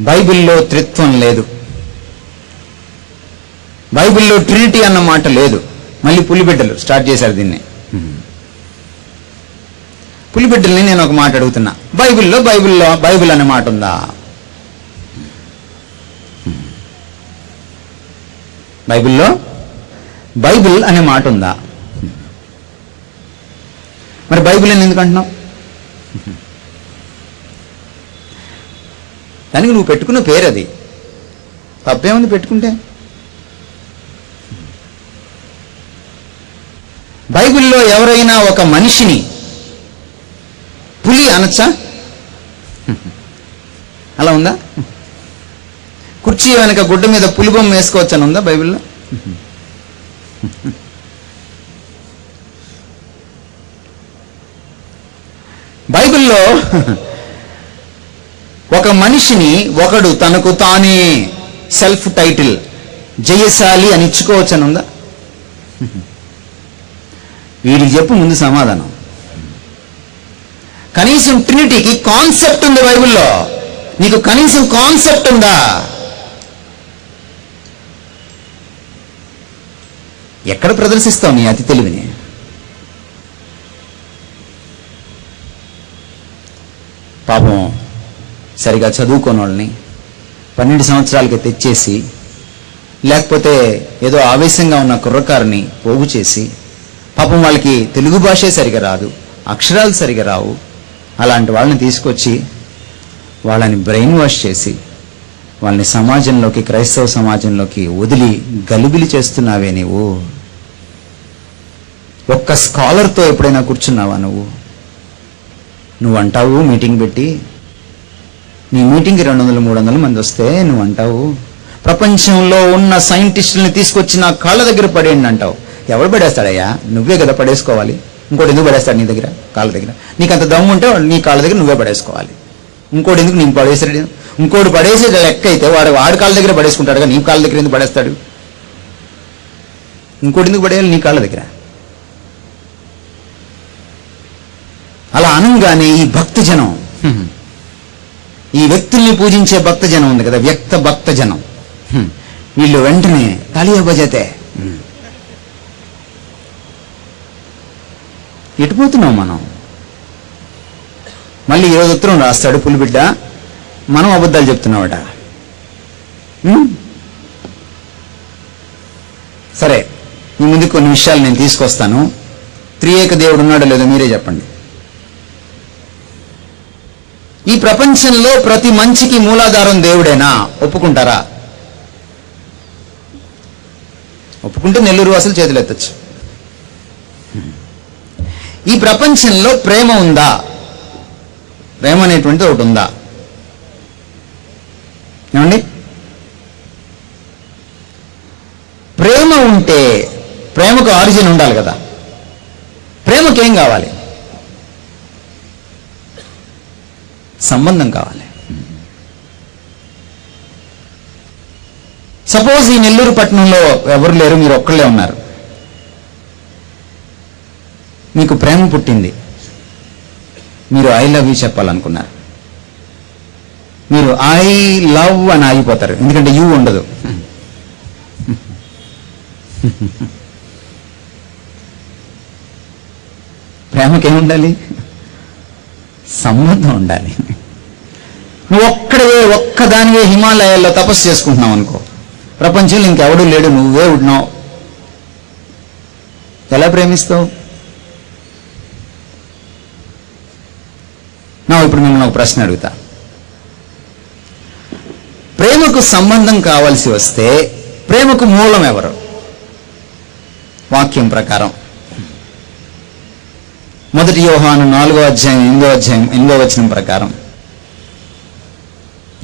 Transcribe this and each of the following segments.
బైబిల్లో త్రిత్వం లేదు. బైబిల్లో ట్రినిటీ అన్న మాట లేదు. మళ్ళీ పులిబిడ్డలు స్టార్ట్ చేశారు దీన్ని. పులిబిడ్డల్ని నేను ఒక మాట అడుగుతున్నా. బైబిల్లో బైబిల్లో బైబిల్ అనే మాట ఉందా? బైబిల్లో బైబిల్ అనే మాట ఉందా? మరి బైబిల్ అని ఎందుకు దానికి నువ్వు పెట్టుకున్న పేరు అది తప్పేముంది పెట్టుకుంటే? బైబిల్లో ఎవరైనా ఒక మనిషిని పులి అనొచ్చా? అలా ఉందా? కుర్చీ వెనక గుడ్డ మీద పులిబొమ్మ వేసుకోవచ్చని ఉందా బైబిల్లో? బైబిల్లో ఒక మనిషిని ఒకడు తనకు తానే సెల్ఫ్ టైటిల్ జయశాలి అని ఇచ్చుకోవచ్చని ఉందా వీడికి చెప్పు ముందు సమాధానం. కనీసం ట్రినిటీకి కాన్సెప్ట్ ఉంది బైబిల్లో. నీకు కనీసం కాన్సెప్ట్ ఉందా? ఎక్కడ ప్రదర్శిస్తావు నీ అతి తెలివిని పాపం సరిగా చదువుకోని వాళ్ళని పన్నెండు సంవత్సరాలకి తెచ్చేసి లేకపోతే ఏదో ఆవేశంగా ఉన్న కుర్రకారుని పోగు చేసి పాపం వాళ్ళకి తెలుగు భాషే సరిగా రాదు అక్షరాలు సరిగా రావు అలాంటి వాళ్ళని తీసుకొచ్చి వాళ్ళని బ్రెయిన్ వాష్ చేసి వాళ్ళని సమాజంలోకి క్రైస్తవ సమాజంలోకి వదిలి గలిబిలి చేస్తున్నావే నీవు. ఒక్క స్కాలర్తో ఎప్పుడైనా కూర్చున్నావా నువ్వు? నువ్వు అంటావు మీటింగ్ పెట్టి నీ మీటింగ్కి రెండు వందలు మూడు వందల మంది వస్తే నువ్వు అంటావు ప్రపంచంలో ఉన్న సైంటిస్టుల్ని తీసుకొచ్చి నా కాళ్ళ దగ్గర పడేయండి అంటావు. ఎవడు పడేస్తాడయ్యా? నువ్వే కదా పడేసుకోవాలి. ఇంకోటి ఎందుకు పడేస్తాడు నీ దగ్గర? కాళ్ళ దగ్గర. నీకు అంత దమ్ము ఉంటే నీ కాళ్ళ దగ్గర నువ్వే పడేసుకోవాలి. ఇంకోటి ఎందుకు నేను పడేసాడు ఇంకోటి పడేసే లెక్క అయితే వాడు వాడి కాళ్ళ దగ్గర పడేసుకుంటాడుగా నీ కాళ్ళ దగ్గర ఎందుకు పడేస్తాడు? ఇంకోటి ఎందుకు పడేయాలి నీ కాళ్ళ దగ్గర? అలా అనగానే ఈ భక్తి జనం ఈ వ్యక్తుల్ని పూజించే భక్తజనం ఉంది కదా వ్యక్త భక్తజనం. వీళ్ళు వెంటనే తలియ భజతే ఎటుపోతున్నాం మనం? మళ్ళీ ఈరోజు ఉత్తరం రాస్తాడు పులిబిడ్డ. మనం అబద్ధాలు చెప్తున్నామట సరే మీ ముందు కొన్ని విషయాలు నేను తీసుకొస్తాను. త్రియేక దేవుడు ఉన్నాడో లేదో మీరే చెప్పండి. ఈ ప్రపంచంలో ప్రతి మంచికి మూలాధారం దేవుడేనా? ఒప్పుకుంటారా? ఒప్పుకుంటే నెల్లూరు వాసులు చేతులు ఎత్తచ్చు. ఈ ప్రపంచంలో ప్రేమ ఉందా? ప్రేమ అనేటువంటిది ఒకటి ఉందా? ఏమండి? ప్రేమ ఉంటే ప్రేమకు ఆరిజిన్ ఉండాలి కదా. ప్రేమకేం కావాలి? సంబంధం కావాలి. సపోజ్ ఈ నెల్లూరు పట్టణంలో ఎవరు లేరు మీరు ఒక్కళ్ళే ఉన్నారు. మీకు ప్రేమ పుట్టింది. మీరు ఐ లవ్ యూ చెప్పాలనుకున్నారు. మీరు ఐ లవ్ అని ఆగిపోతారు. ఎందుకంటే యూ ఉండదు. ప్రేమకేముండాలి? సంబంధం ఉండాలి. నువ్వు ఒక్కడే ఒక్కదానివే హిమాలయాల్లో తపస్సు చేసుకుంటున్నావు అనుకో. ప్రపంచంలో ఇంకెవడూ లేడు నువ్వే ఉన్నావు. ఎలా ప్రేమిస్తావు? నా ఇప్పుడు మిమ్మల్ని ఒక ప్రశ్న అడుగుతా. ప్రేమకు సంబంధం కావాల్సి వస్తే ప్రేమకు మూలం ఎవరు? వాక్యం ప్రకారం. మొదటి యోహాను నాలుగో అధ్యాయం ఎనిమిదో అధ్యాయం ఎనిమిదో వచనం ప్రకారం.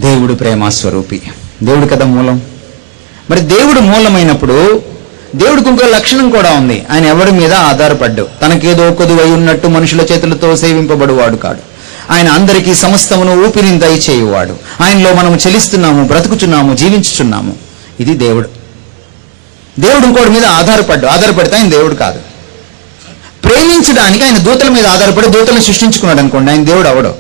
దేవుడు ప్రేమస్వరూపి దేవుడు కదా మూలం? మరి దేవుడు మూలమైనప్పుడు దేవుడికి ఇంకో లక్షణం కూడా ఉంది. ఆయన ఎవరి మీద ఆధారపడ్డు? తనకేదో కొదువై ఉన్నట్టు మనుషుల చేతులతో సేవింపబడువాడు కాడు. ఆయన అందరికీ సమస్తమును ఊపిరిని దయచేయువాడు ఆయనలో మనము చెలిస్తున్నాము బ్రతుకుచున్నాము జీవించుచున్నాము. ఇది దేవుడు. దేవుడు ఇంకోటి మీద ఆధారపడ్డు. ఆధారపడితే ఆయన దేవుడు కాదు. ప్రేమించడానికి ఆయన దూతల మీద ఆధారపడి దూతలను సృష్టించుకున్నాడు అనుకోండి ఆయన దేవుడు అవడు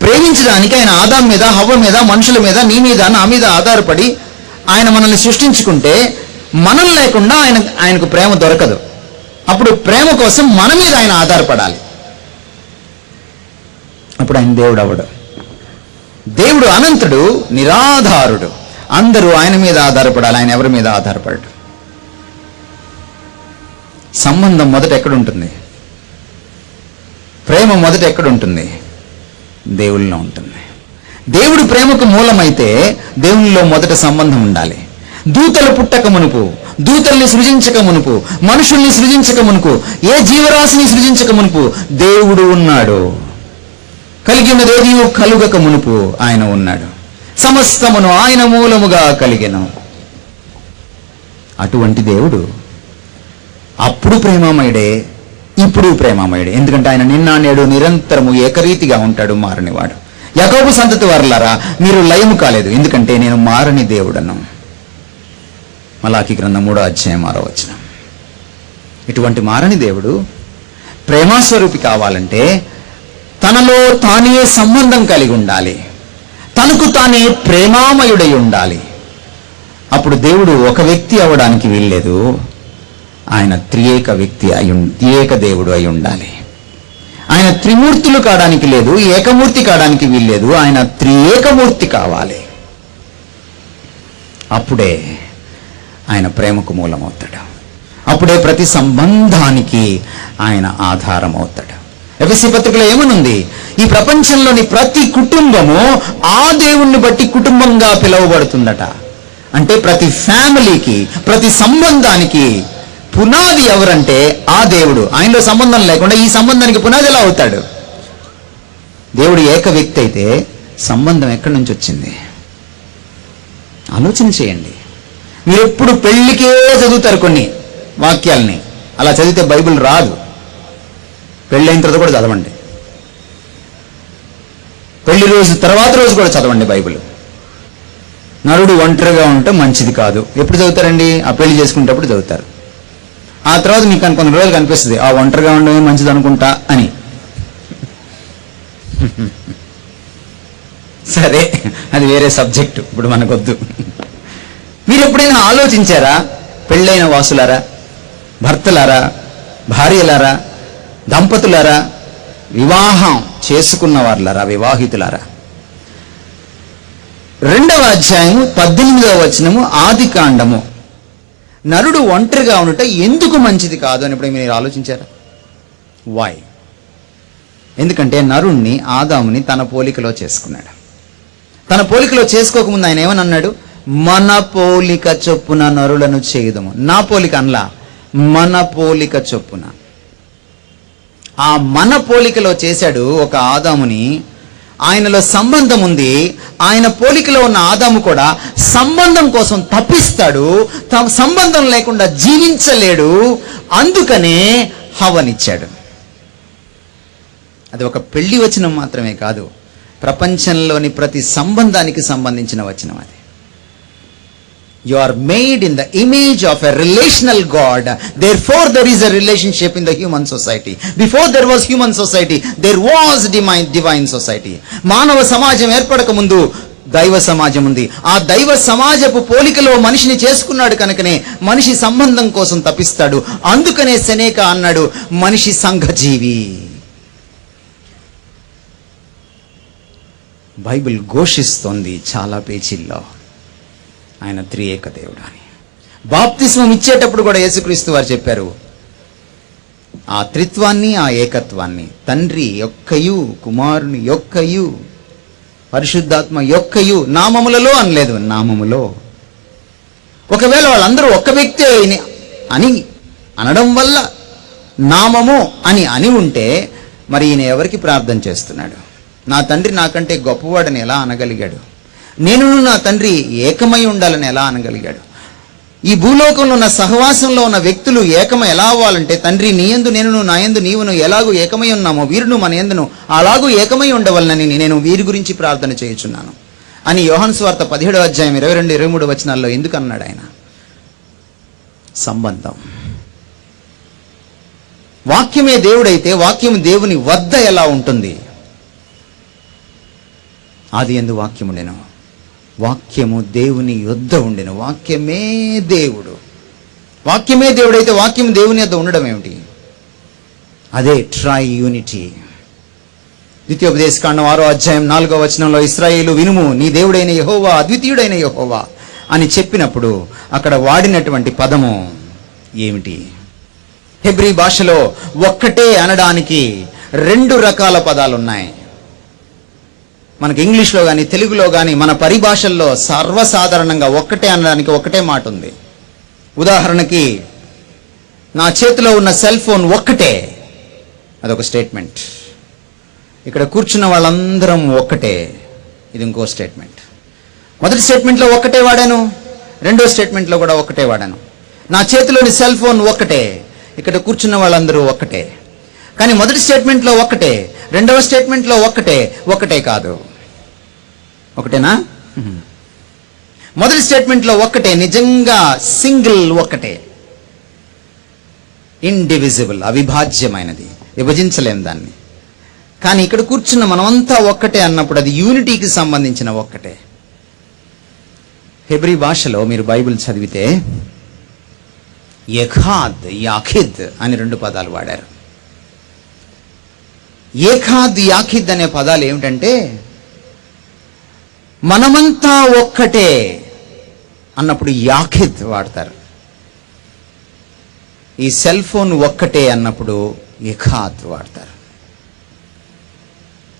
ప్రేమించడానికి ఆయన ఆదాం మీద హవ్వ మీద మనుషుల మీద నీ మీద నా మీద ఆధారపడి ఆయన మనల్ని సృష్టించుకుంటే మనం లేకుండా ఆయన ఆయనకు ప్రేమ దొరకదు. అప్పుడు ప్రేమ కోసం మన మీద ఆయన ఆధారపడాలి. అప్పుడు ఆయన దేవుడు అవడు దేవుడు అనంతుడు నిరాధారుడు. అందరూ ఆయన మీద ఆధారపడాలి ఆయన ఎవరి మీద ఆధారపడడు? సంబంధం మొదట ఎక్కడుంటుంది? ప్రేమ మొదట ఎక్కడుంటుంది? దేవుల్లో ఉంటుంది. దేవుడు ప్రేమకు మూలమైతే దేవునిలో మొదట సంబంధం ఉండాలి. దూతలు పుట్టక మునుపు దూతల్ని సృజించక మునుపు మనుషుల్ని సృజించక మునుపు ఏ జీవరాశిని సృజించక మునుపు దేవుడు ఉన్నాడు. కలిగి ఉన్నదేది కలుగక మునుపు ఆయన ఉన్నాడు. సమస్తమును ఆయన మూలముగా కలిగిన. అటువంటి దేవుడు అప్పుడు ప్రేమమయుడే ఇప్పుడు ప్రేమమయుడే. ఎందుకంటే ఆయన నిన్న నేడు నిరంతరము ఏకరీతిగా ఉంటాడు మారనివాడు. యాకోబు సంతతి వారులారా మీరు లయము కాలేదు. ఎందుకంటే నేను మారని దేవుడను. మలాకి గ్రంథం మూడో అధ్యాయం ఆరో వచ్చిన ఇటువంటి మారని దేవుడు ప్రేమాస్వరూపి కావాలంటే తనలో తానే సంబంధం కలిగి ఉండాలి. తనకు తానే ప్రేమామయుడై ఉండాలి. అప్పుడు దేవుడు ఒక వ్యక్తి అవడానికి వీల్లేదు. ఆయన త్రియేక వ్యక్తి అయి త్రియేక దేవుడు అయి ఉండాలి. ఆయన త్రిమూర్తులు కావడానికి లేదు ఏకమూర్తి కావడానికి వీల్లేదు ఆయన త్రియేకమూర్తి కావాలి. అప్పుడే ఆయన ప్రేమకు మూలమవుతాడు. అప్పుడే ప్రతి సంబంధానికి ఆయన ఆధారం అవుతాడు ఎఫ్ఎస్సి పత్రికలో ఏమనుంది? ఈ ప్రపంచంలోని ప్రతి కుటుంబము ఆ దేవుణ్ణి బట్టి కుటుంబంగా పిలువబడుతుందట. అంటే ప్రతి ఫ్యామిలీకి ప్రతి సంబంధానికి పునాది ఎవరంటే ఆ దేవుడు. ఆయనలో సంబంధం లేకుండా ఈ సంబంధానికి పునాది ఎలా అవుతాడు? దేవుడు ఏక వ్యక్తి అయితే సంబంధం ఎక్కడి నుంచి వచ్చింది? ఆలోచన చేయండి. మీరు ఎప్పుడు పెళ్ళికే చదువుతారు కొన్ని వాక్యాల్ని. అలా చదివితే బైబిల్ రాదు. పెళ్ళైన తర్వాత కూడా చదవండి. పెళ్ళి రోజు తర్వాత రోజు కూడా చదవండి బైబిల్. నరుడు ఒంటరిగా ఉంటే మంచిది కాదు. ఎప్పుడు చదువుతారండి? ఆ పెళ్ళి చేసుకునేటప్పుడు చదువుతారు. ఆ తర్వాత మీకు కొన్ని- రోజులు కనిపిస్తుంది. ఆ ఒంటరిగా ఉండడమే మంచిది అనుకుంటా అని. సరే అది వేరే సబ్జెక్టు. ఇప్పుడు మనకొద్దు. మీరు ఎప్పుడైనా ఆలోచించారా? పెళ్ళైన వాసులారా? భర్తలారా? భార్యలారా? దంపతులారా? వివాహం చేసుకున్న వారులారా వివాహితులారా? రెండవ అధ్యాయము పద్దెనిమిదవ వచనము ఆది కాండము. నరుడు ఒంటరిగా ఉండట ఎందుకు మంచిది కాదు అని ఇప్పుడు మీరు ఆలోచించారా? వై ఎందుకంటే నరుణ్ణి ఆదాముని తన పోలికలో చేసుకున్నాడు. తన పోలికలో చేసుకోకముందు ఆయన ఏమని అన్నాడు? మన పోలిక చొప్పున నరులను చేయదము. నా పోలిక అనలా మన పోలిక చొప్పున. ఆ మన పోలికలో చేశాడు ఒక ఆదాముని ఆయనలో సంబంధం ఉంది. ఆయన పోలికలో ఉన్న ఆదాము కూడా సంబంధం కోసం తప్పిస్తాడు. తమ సంబంధం లేకుండా జీవించలేడు. అందుకనే హవనిచ్చాడు. అది ఒక పెళ్ళి వచనం మాత్రమే కాదు. ప్రపంచంలోని ప్రతి సంబంధానికి సంబంధించిన వచనం అది. You are made in the image of a relational God therefore there is a relationship in the human society before there was human society there was divine divine society మానవ సమాజం ఏర్పడక ముందు దైవ సమాజం ఉంది ఆ దైవ సమాజపు పోలికలో మనిషిని చేసుకున్నాడు కనుకనే మనిషి సంబంధం కోసం తప్పిస్తాడు అందుకనే సెనేక అన్నాడు మనిషి సంఘజీవి బైబిల్ ఘోషిస్తోంది చాలా పేచీల్లో ఆయన త్రియేక దేవుడు అని. బాప్తిస్మం ఇచ్చేటప్పుడు కూడా యేసుక్రీస్తు వారు చెప్పారు ఆ త్రిత్వాన్ని ఆ ఏకత్వాన్ని తండ్రి యొక్కయు కుమారుని యొక్కయు పరిశుద్ధాత్మ యొక్కయు నామములలో అనలేదు నామములో. ఒకవేళ వాళ్ళందరూ ఒక్క వ్యక్తి అని అని అనడం వల్ల నామము అని అని ఉంటే మరి ఈయన ఎవరికి ప్రార్థన చేస్తున్నాడు? నా తండ్రి నాకంటే గొప్పవాడని ఎలా అనగలిగాడు? నేను నా తండ్రి ఏకమై ఉండాలని ఎలా అనగలిగాడు? ఈ భూలోకంలో ఉన్న సహవాసంలో ఉన్న వ్యక్తులు ఏకమై ఎలా అవ్వాలంటే తండ్రి నీయందు నేను నాయందు నీవును ఎలాగూ ఏకమై ఉన్నామో వీరును మన ఎందును అలాగూ ఏకమై ఉండవలనని నేను వీరి గురించి ప్రార్థన చేయుచున్నాను. అని యోహన్ స్వార్త పదిహేడో అధ్యాయం ఇరవై రెండు ఇరవై మూడు వచనాల్లో ఎందుకు అన్నాడు ఆయన? సంబంధం. వాక్యమే దేవుడైతే వాక్యం దేవుని వద్ద ఎలా ఉంటుంది? ఆది ఎందు వాక్యము నేను. వాక్యము దేవుని యొద్ద ఉండిన వాక్యమే దేవుడు. వాక్యమే దేవుడైతే వాక్యం దేవుని యొద్ద ఉండడం ఏమిటి? అదే ట్రై యూనిటీ ద్వితీయోపదేశకాండం ఆరో అధ్యాయం నాలుగో వచనంలో ఇస్రాయేలు వినుము నీ దేవుడైన యహోవా అద్వితీయుడైన యహోవా అని చెప్పినప్పుడు అక్కడ వాడినటువంటి పదము ఏమిటి? హెబ్రీ భాషలో ఒక్కటే అనడానికి రెండు రకాల పదాలు ఉన్నాయి మనకి ఇంగ్లీష్లో కానీ తెలుగులో కానీ మన పరిభాషల్లో సర్వసాధారణంగా ఒక్కటే అనడానికి ఒకటే మాట ఉంది. ఉదాహరణకి నా చేతిలో ఉన్న సెల్ ఫోన్ ఒక్కటే. అదొక స్టేట్మెంట్. ఇక్కడ కూర్చున్న వాళ్ళందరం ఒక్కటే. ఇది ఇంకో స్టేట్మెంట్. మొదటి స్టేట్మెంట్లో ఒక్కటే వాడాను. రెండో స్టేట్మెంట్లో కూడా ఒక్కటే వాడాను. నా చేతిలోని సెల్ ఫోన్ ఒక్కటే. ఇక్కడ కూర్చున్న వాళ్ళందరూ ఒక్కటే. కానీ మొదటి స్టేట్మెంట్లో ఒక్కటే. రెండవ స్టేట్మెంట్లో ఒక్కటే. ఒక్కటే కాదు. ఒకటేనా? మొదటి స్టేట్మెంట్లో ఒక్కటే నిజంగా సింగిల్ ఒక్కటే. ఇండివిజిబుల్ అవిభాజ్యమైనది. విభజించలేం దాన్ని. కానీ ఇక్కడ కూర్చున్న మనమంతా ఒక్కటే అన్నప్పుడు అది యూనిటీకి సంబంధించిన ఒక్కటే. హెబ్రీ భాషలో మీరు బైబిల్ చదివితే యఖాద్ యాఖిద్ అని రెండు పదాలు వాడారు. ఏఖాద్ యాఖిద్ అనే పదాలు ఏమిటంటే మనమంతా ఒక్కటే అన్నప్పుడు యాఖిద్ వాడతారు. ఈ సెల్ ఫోన్ ఒక్కటే అన్నప్పుడు ఇఖాత్ వాడతారు.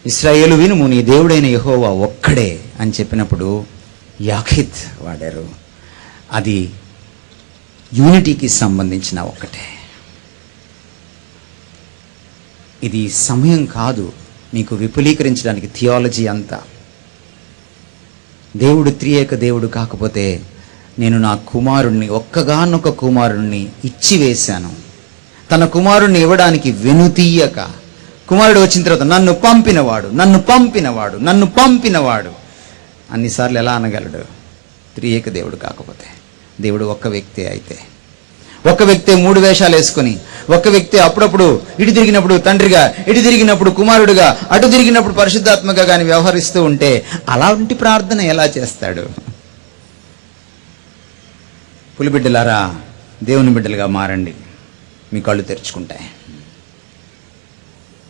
ఇస్రాయేలు వినుము నీ దేవుడైన యహోవా ఒక్కడే అని చెప్పినప్పుడు యాఖిత్ వాడారు. అది యూనిటీకి సంబంధించిన ఒక్కటే. ఇది సమయం కాదు మీకు విపులీకరించడానికి థియాలజీ అంతా. దేవుడు త్రియేక దేవుడు కాకపోతే నేను నా కుమారుణ్ణి ఒక్కగానొక్క కుమారుణ్ణి ఇచ్చివేశాను. తన కుమారుణ్ణి ఇవ్వడానికి వెనుతీయక కుమారుడు వచ్చిన తర్వాత నన్ను పంపినవాడు నన్ను పంపినవాడు నన్ను పంపినవాడు. అన్నిసార్లు ఎలా అనగలడు? త్రియేక దేవుడు కాకపోతే. దేవుడు ఒక్క వ్యక్తి అయితే. ఒక వ్యక్తే మూడు వేషాలు వేసుకొని ఒక వ్యక్తి అప్పుడప్పుడు ఇటు తిరిగినప్పుడు తండ్రిగా ఇటు తిరిగినప్పుడు కుమారుడుగా అటు తిరిగినప్పుడు పరిశుద్ధాత్మగా కానీ వ్యవహరిస్తూ ఉంటే అలాంటి ప్రార్థన ఎలా చేస్తాడు? పులిబిడ్డలారా దేవుని బిడ్డలుగా మారండి. మీ కళ్ళు తెరుచుకుంటాయి.